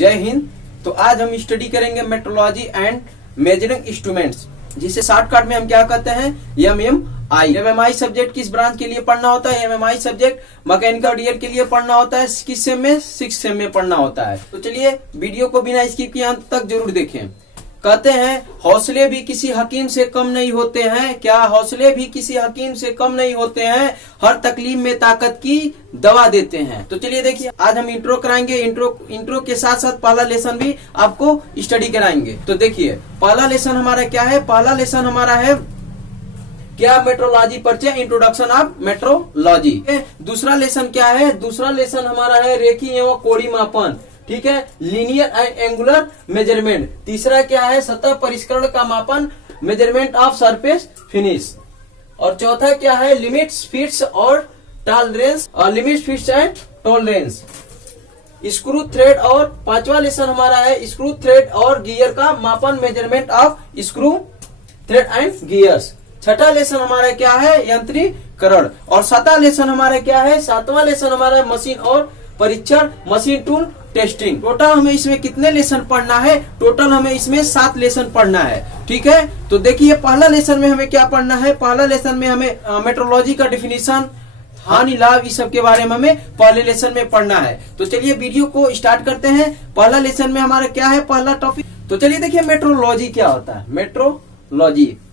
जय हिंद। तो आज हम स्टडी करेंगे मेट्रोलॉजी एंड मेजरिंग इंस्ट्रूमेंट्स, जिसे शॉर्टकट में हम क्या कहते हैं एमएमआई। एमएमआई सब्जेक्ट किस ब्रांच के लिए पढ़ना होता है? एमएमआई सब्जेक्ट मैकेनिकल ईयर के लिए पढ़ना होता है। किस सेम में? 6 सेम में पढ़ना होता है। तो चलिए वीडियो को बिना स्किप किए अंत तक जरूर देखें। कहते हैं हौसले भी किसी हकीम से कम नहीं होते हैं। क्या हौसले भी किसी हकीम से कम नहीं होते हैं? हर तकलीफ में ताकत की दवा देते हैं। तो चलिए देखिए, आज हम इंट्रो कराएंगे। इंट्रो के साथ साथ पहला लेसन भी आपको स्टडी कराएंगे। तो देखिए पहला लेसन हमारा क्या है? पहला लेसन हमारा है क्या? मेट्रोलॉजी परिचय, इंट्रोडक्शन ऑफ मेट्रोलॉजी। दूसरा लेसन क्या है? दूसरा लेसन हमारा है रेखी एवं कोणीय मापन, ठीक है, लीनियर एंड एंगुलर मेजरमेंट। तीसरा क्या है? सतह परिष्करण का मापन, मेजरमेंट ऑफ सरफेस फिनिश। और चौथा क्या है? लिमिट्स, फिट्स और tolerance, limits, fits and tolerance. Screw thread. और पांचवा लेसन हमारा है स्क्रू थ्रेड और गियर का मापन, measurement of screw thread and gears. छठा लेसन हमारा क्या है? यंत्रीकरण। और सातवां लेसन हमारा क्या है? सातवां लेसन हमारा मशीन और परीक्षण, मशीन टूल टेस्टिंग। टोटल हमें इसमें कितने लेसन पढ़ना है? टोटल हमें इसमें 7 लेसन पढ़ना है, ठीक है। तो देखिए पहला लेसन में हमें क्या पढ़ना है? पहला लेसन में हमें मेट्रोलॉजी का डिफिनीशन, हानि लाभ, इस सब के बारे में हमें पहले लेसन में पढ़ना है। तो चलिए वीडियो को स्टार्ट करते हैं। पहला लेसन में हमारा क्या है? पहला टॉपिक। तो चलिए देखिए मेट्रोलॉजी क्या होता है।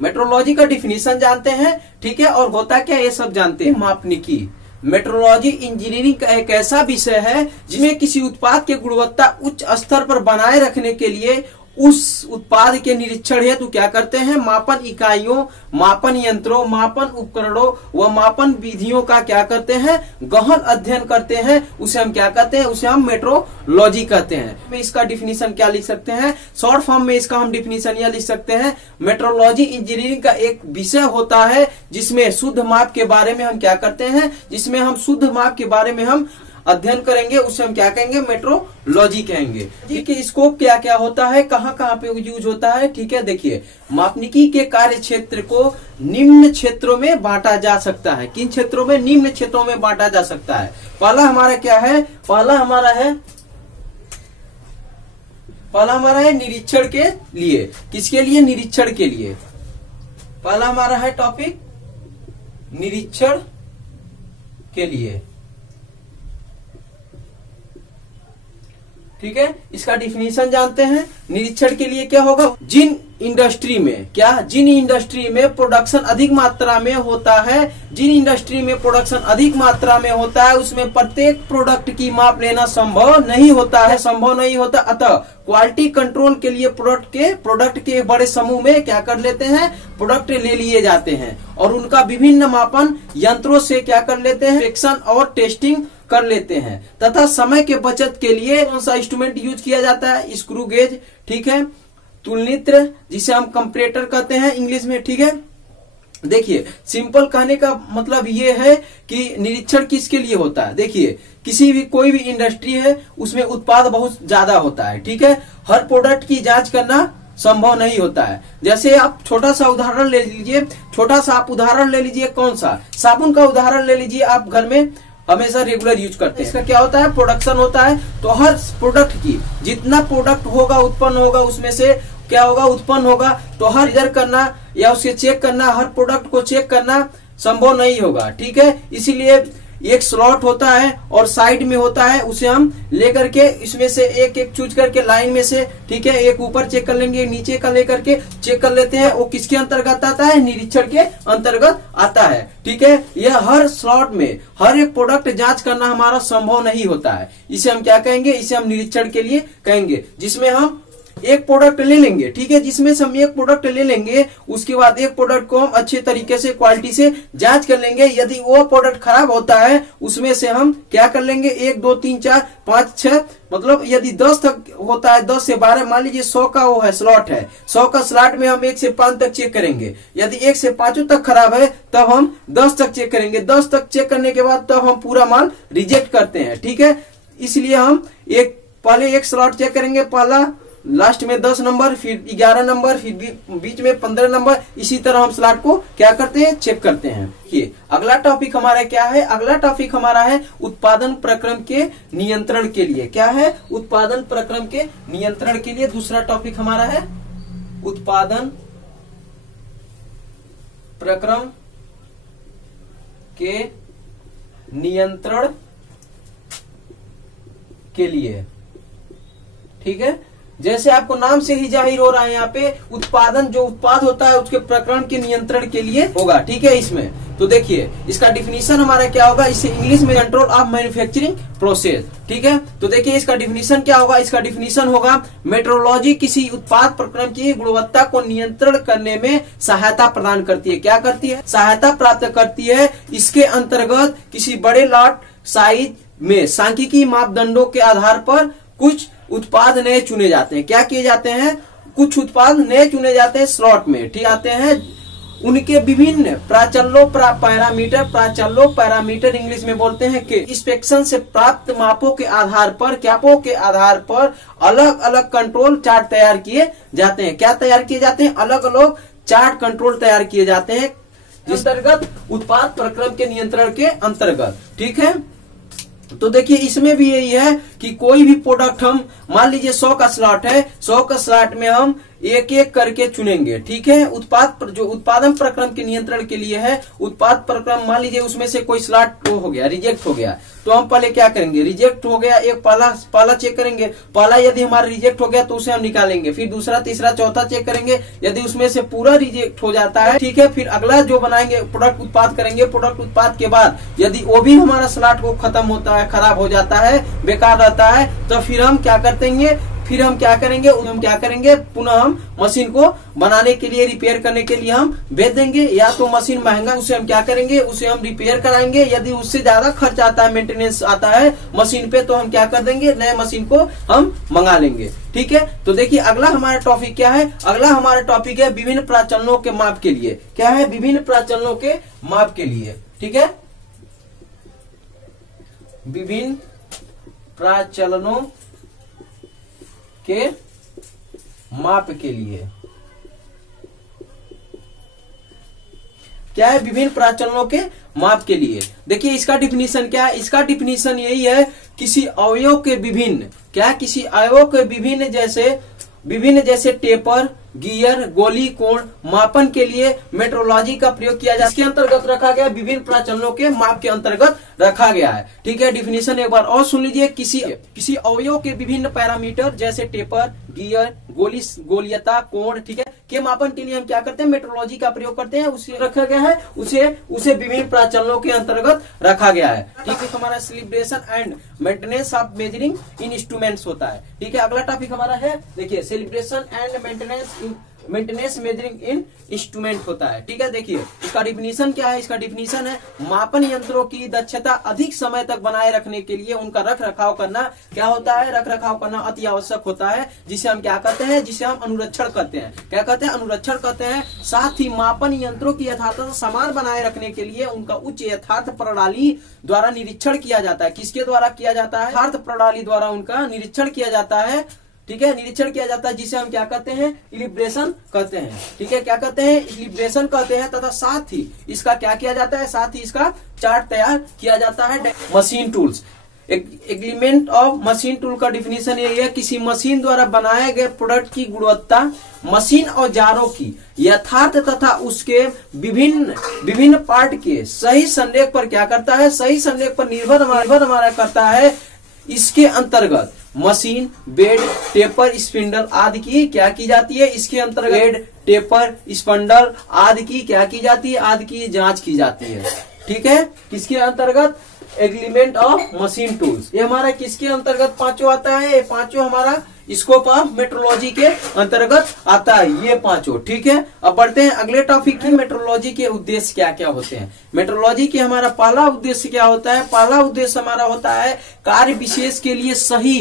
मेट्रोलॉजी का डिफिनीशन जानते हैं, ठीक है, और होता क्या ये सब जानते हैं। मापनिकी। मेट्रोलॉजी इंजीनियरिंग का एक ऐसा विषय है जिसमें किसी उत्पाद की गुणवत्ता उच्च स्तर पर बनाए रखने के लिए उस उत्पाद के निरीक्षण हेतु क्या करते हैं? मापन इकाइयों, मापन यंत्रों, मापन उपकरणों व मापन विधियों का क्या करते हैं? गहन अध्ययन करते हैं। उसे हम क्या कहते हैं? उसे हम मेट्रोलॉजी कहते हैं। इसका डिफिनीशन क्या लिख सकते हैं? शॉर्ट फॉर्म में इसका हम डिफिनीशन यह लिख सकते हैं, मेट्रोलॉजी इंजीनियरिंग का एक विषय होता है जिसमें शुद्ध माप के बारे में हम क्या करते हैं? जिसमें हम शुद्ध माप के बारे में हम अध्ययन करेंगे, उसे हम क्या कहेंगे? मेट्रोलॉजी कहेंगे। ठीक है, स्कोप क्या क्या होता है, कहाँ कहाँ पे यूज होता है, ठीक है। देखिए मापनिकी के कार्य क्षेत्र को निम्न क्षेत्रों में बांटा जा सकता है। किन क्षेत्रों में? निम्न क्षेत्रों में बांटा जा सकता है। पहला हमारा क्या है? पहला हमारा है निरीक्षण के लिए। किसके लिए? निरीक्षण के लिए। पहला हमारा है टॉपिक निरीक्षण के लिए, ठीक है। इसका डिफिनीशन जानते हैं। निरीक्षण के लिए क्या होगा? जिन इंडस्ट्री में प्रोडक्शन अधिक मात्रा में होता है, जिन इंडस्ट्री में प्रोडक्शन अधिक मात्रा में होता है, उसमें प्रत्येक प्रोडक्ट की माप लेना संभव नहीं होता। अतः क्वालिटी कंट्रोल के लिए प्रोडक्ट के बड़े समूह में क्या कर लेते हैं? प्रोडक्ट ले लिए जाते हैं और उनका विभिन्न मापन यंत्रों से क्या कर लेते हैं? इंस्पेक्शन और टेस्टिंग कर लेते हैं। तथा समय के बचत के लिए कौन सा इंस्ट्रूमेंट यूज किया जाता है? स्क्रू गेज, ठीक है, तुलनित्र, जिसे हम कंपैरेटर कहते हैं इंग्लिश में, ठीक है। देखिए सिंपल कहने का मतलब ये है कि निरीक्षण किसके लिए होता है? देखिए कोई भी इंडस्ट्री है, उसमें उत्पाद बहुत ज्यादा होता है, ठीक है। हर प्रोडक्ट की जांच करना संभव नहीं होता है। जैसे आप छोटा सा उदाहरण ले लीजिए, कौन सा? साबुन का उदाहरण ले लीजिए। आप घर में हमेशा रेगुलर यूज करते हैं। इसका क्या होता है? प्रोडक्शन होता है। तो हर प्रोडक्ट की जितना प्रोडक्ट होगा, उत्पन्न होगा, उसमें से क्या होगा? उत्पन्न होगा। तो हर इधर करना या उसे चेक करना, हर प्रोडक्ट को चेक करना संभव नहीं होगा, ठीक है। इसीलिए एक स्लॉट होता है और साइड में होता है, उसे हम लेकर के इसमें से एक एक चूज करके लाइन में से, ठीक है, एक ऊपर चेक कर लेंगे, नीचे का लेकर के चेक कर लेते हैं। वो किसके अंतर्गत आता है? निरीक्षण के अंतर्गत आता है, ठीक है। यह हर स्लॉट में हर एक प्रोडक्ट जांच करना हमारा संभव नहीं होता है। इसे हम क्या कहेंगे? इसे हम निरीक्षण के लिए कहेंगे, जिसमें हम एक प्रोडक्ट ले लेंगे, ठीक है, जिसमें से हम एक प्रोडक्ट ले लेंगे, उसके बाद एक प्रोडक्ट को हम अच्छे तरीके से क्वालिटी से जांच कर लेंगे। यदि वो प्रोडक्ट खराब होता है, उसमें से हम क्या कर लेंगे? 1 2 3 4 5 6, मतलब यदि 10 तक होता है, 10 से 12, मान लीजिए 100 का वो है स्लॉट है, 100 का स्लॉट में हम 1 से 5 तक चेक करेंगे। यदि 1 से 5 तक खराब है, तब हम 10 तक चेक करेंगे। 10 तक चेक करने के बाद तब हम पूरा माल रिजेक्ट करते हैं, ठीक है। इसलिए हम पहले एक स्लॉट चेक करेंगे, पहला लास्ट में 10 नंबर, फिर 11 नंबर, फिर बीच में 15 नंबर, इसी तरह हम स्लॉट को क्या करते हैं, चेक करते हैं। ये अगला टॉपिक हमारा क्या है, अगला टॉपिक हमारा है उत्पादन प्रक्रम के नियंत्रण के लिए। क्या है, उत्पादन प्रक्रम के नियंत्रण के लिए दूसरा टॉपिक हमारा है उत्पादन प्रक्रम के नियंत्रण के लिए। ठीक है, जैसे आपको नाम से ही जाहिर हो रहा है, यहाँ पे उत्पादन जो उत्पाद होता है उसके प्रकरण के नियंत्रण के लिए होगा। ठीक है, इसमें तो देखिए इसका डिफिनीशन हमारा क्या होगा, इससे इंग्लिश में कंट्रोल ऑफ मैन्युफैक्चरिंग प्रोसेस। ठीक है, तो देखिए इसका डिफिनीशन क्या होगा, इसका डिफिनीशन होगा मेट्रोलॉजी किसी उत्पाद प्रक्रम की गुणवत्ता को नियंत्रण करने में सहायता प्रदान करती है। क्या करती है, सहायता प्राप्त करती है। इसके अंतर्गत किसी बड़े लॉट साइज में सांख्यिकीय मापदंडों के आधार पर कुछ उत्पाद नए चुने जाते हैं। क्या किए जाते हैं, कुछ उत्पाद नए चुने जाते हैं स्लॉट में। ठीक आते हैं, उनके विभिन्न प्राचलों पैरामीटर इंग्लिश में बोलते हैं कि इंस्पेक्शन से प्राप्त मापों के आधार पर, क्यापों के आधार पर अलग अलग कंट्रोल चार्ट तैयार किए जाते हैं। क्या तैयार किए जाते हैं, अलग अलग चार्ट कंट्रोल तैयार किए जाते हैं, जिस अंतर्गत उत्पाद प्रक्रम के नियंत्रण के अंतर्गत। ठीक है, तो देखिए इसमें भी यही है कि कोई भी प्रोडक्ट हम मान लीजिए 100 का स्लॉट है, 100 का स्लॉट में हम एक एक करके चुनेंगे। ठीक है, उत्पाद जो उत्पादन प्रक्रम के नियंत्रण के लिए है, उत्पाद प्रक्रम मान लीजिए उसमें से कोई स्लॉट हो गया, रिजेक्ट हो गया, तो हम पहले क्या करेंगे, रिजेक्ट हो गया एक पहला चेक करेंगे। पहला यदि हमारा रिजेक्ट हो गया तो उसे हम निकालेंगे, फिर दूसरा तीसरा चौथा चेक करेंगे। यदि उसमें से पूरा रिजेक्ट हो जाता है, ठीक है, फिर अगला जो बनाएंगे प्रोडक्ट उत्पाद करेंगे। प्रोडक्ट उत्पाद के बाद यदि वो भी हमारा स्लॉट को खत्म होता है, खराब हो जाता है, बेकार रहता है, तो फिर हम क्या करेंगे, पुनः हम मशीन को बनाने के लिए, रिपेयर करने के लिए हम भेज देंगे। या तो मशीन महंगा, उसे हम क्या करेंगे, उसे हम रिपेयर कराएंगे। यदि उससे ज्यादा खर्च आता है, मेंटेनेंस आता है मशीन पे, तो हम क्या कर देंगे, नए मशीन को हम मंगा लेंगे। ठीक है, तो देखिए अगला हमारा टॉपिक क्या है, अगला हमारा टॉपिक है विभिन्न प्राचलनों के माप के लिए। क्या है, विभिन्न प्राचलनों के माप के लिए। ठीक है, विभिन्न प्राचलनों के माप के लिए। क्या है, विभिन्न प्राचलनों के माप के लिए। देखिए इसका डिफिनीशन क्या है, इसका डिफिनीशन यही है, किसी अवयव के विभिन्न, क्या किसी अवयव के विभिन्न जैसे टेपर, गियर, गोली, कोण मापन के लिए मेट्रोलॉजी का प्रयोग किया जाए। इसके अंतर्गत रखा गया, विभिन्न प्राचलनों के माप के अंतर्गत रखा गया है। ठीक है, डिफिनीशन एक बार और सुन लीजिए, किसी अवयव के विभिन्न पैरामीटर जैसे टेपर, गियर, गोलीयता, कोण, ठीक है, के मापन के लिए हम क्या करते हैं, मेट्रोलॉजी का प्रयोग करते हैं। उसे रखा गया है, उसे विभिन्न प्राचलनों के अंतर्गत रखा गया है। ठीक है, हमारा celebration and maintenance of measuring in instruments होता है। ठीक है, अगला टॉपिक हमारा है, देखिए celebration and maintenance measuring in instrument होता है। ठीक है, देखिए इसका डिफिनीशन क्या है, इसका डिफिनीशन है मापन यंत्रों की दक्षता अधिक समय तक बनाए रखने के लिए उनका रख रखाव करना क्या होता है, रख रखाव करना अति आवश्यक होता है, जिसे हम क्या कहते हैं, जिसे हम अनुरक्षण कहते हैं। क्या कहते हैं, अनुरक्षण कहते हैं। साथ ही मापन यंत्रों की यथार्थता समान बनाए रखने के लिए उनका उच्च यथार्थ प्रणाली द्वारा निरीक्षण किया जाता है। किसके द्वारा किया जाता है, यथार्थ प्रणाली द्वारा उनका निरीक्षण किया जाता है। ठीक है, निरीक्षण किया जाता है, जिसे हम क्या कहते हैं, इलिब्रेशन कहते हैं। ठीक है, क्या कहते हैं, इलिब्रेशन कहते हैं। तथा साथ ही इसका क्या किया जाता है, साथ ही इसका चार्ट तैयार किया जाता है। Machine tools, agreement of machine tool का डिफिनीशन यही है, किसी मशीन द्वारा बनाए गए प्रोडक्ट की गुणवत्ता मशीन औजारों की यथार्थ तथा उसके विभिन्न पार्ट के सही संरेख पर क्या करता है, सही संरेख पर निर्भर हमारा करता है। इसके अंतर्गत मशीन, बेड, टेपर, स्पिंडल आदि की क्या की जाती है, इसके अंतर्गत बेड, टेपर, स्पिंडल आदि की क्या की जाती है, आदि की जांच की जाती है। ठीक है, किसके अंतर्गत, एग्रीमेंट ऑफ मशीन टूल्स। ये हमारा किसके अंतर्गत पांचों आता है, ये पांचों हमारा स्कोप ऑफ मेट्रोलॉजी के अंतर्गत आता है, ये पांचों। ठीक है, अब बढ़ते हैं अगले टॉपिक की, मेट्रोलॉजी के उद्देश्य क्या क्या होते हैं। मेट्रोलॉजी के हमारा पहला उद्देश्य क्या होता है, पहला उद्देश्य हमारा होता है कार्य विशेष के लिए सही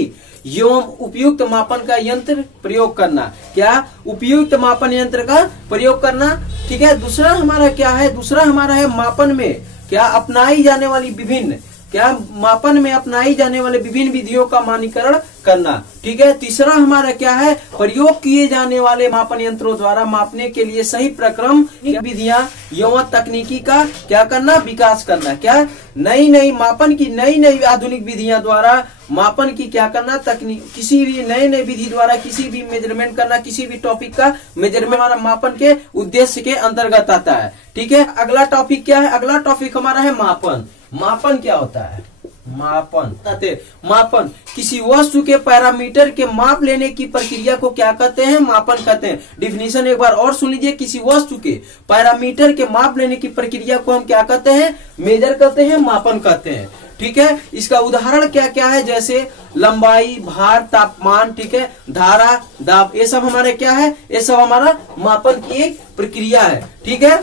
एवं उपयुक्त मापन का यंत्र प्रयोग करना। क्या, उपयुक्त मापन यंत्र का प्रयोग करना। ठीक है, दूसरा हमारा क्या है, दूसरा हमारा है मापन में क्या अपनाई जाने वाली विभिन्न क्या मापन में अपनाई जाने वाले विभिन्न विधियों का मानकीकरण करना। ठीक है, तीसरा हमारा क्या है, प्रयोग किए जाने वाले मापन यंत्रों द्वारा मापने के लिए सही प्रक्रम विधियां एवं तकनीकी का क्या करना, विकास करना। क्या नई नई मापन की नई नई आधुनिक विधियां द्वारा मापन की क्या करना, तकनीक किसी भी नए नए विधि द्वारा किसी भी मेजरमेंट करना, किसी भी टॉपिक का मेजरमेंट हमारा मापन के उद्देश्य के अंतर्गत आता है। ठीक है, अगला टॉपिक क्या है, अगला टॉपिक हमारा है मापन। मापन क्या होता है, मापन किसी वस्तु के पैरामीटर के माप लेने की प्रक्रिया को क्या कहते हैं, मापन कहते हैं। डिफिनीशन एक बार और सुन लीजिए, किसी वस्तु के पैरामीटर के माप लेने की प्रक्रिया को हम क्या कहते हैं, मेजर कहते हैं, मापन कहते हैं। ठीक है, इसका उदाहरण क्या क्या है, जैसे लंबाई, भार, तापमान, ठीक है, धारा, दाब, ये सब हमारे क्या है, ये सब हमारा मापन की एक प्रक्रिया है। ठीक है,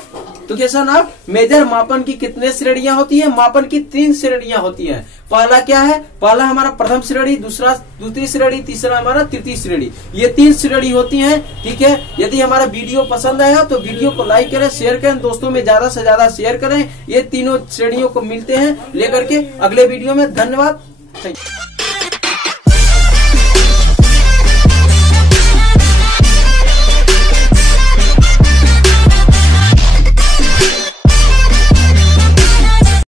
तो कैसा ना, मेजर मापन की कितने श्रेणियां होती है, मापन की 3 श्रेणियां होती हैं। पहला क्या है, पहला हमारा प्रथम श्रेणी, दूसरा द्वितीय श्रेणी, तीसरा हमारा तृतीय श्रेणी। ये 3 श्रेणी होती हैं। ठीक है, यदि हमारा वीडियो पसंद आया तो वीडियो को लाइक करें, शेयर करें, दोस्तों में ज्यादा से ज्यादा शेयर करें। ये तीनों श्रेणियों को मिलते हैं लेकर के अगले वीडियो में। धन्यवाद।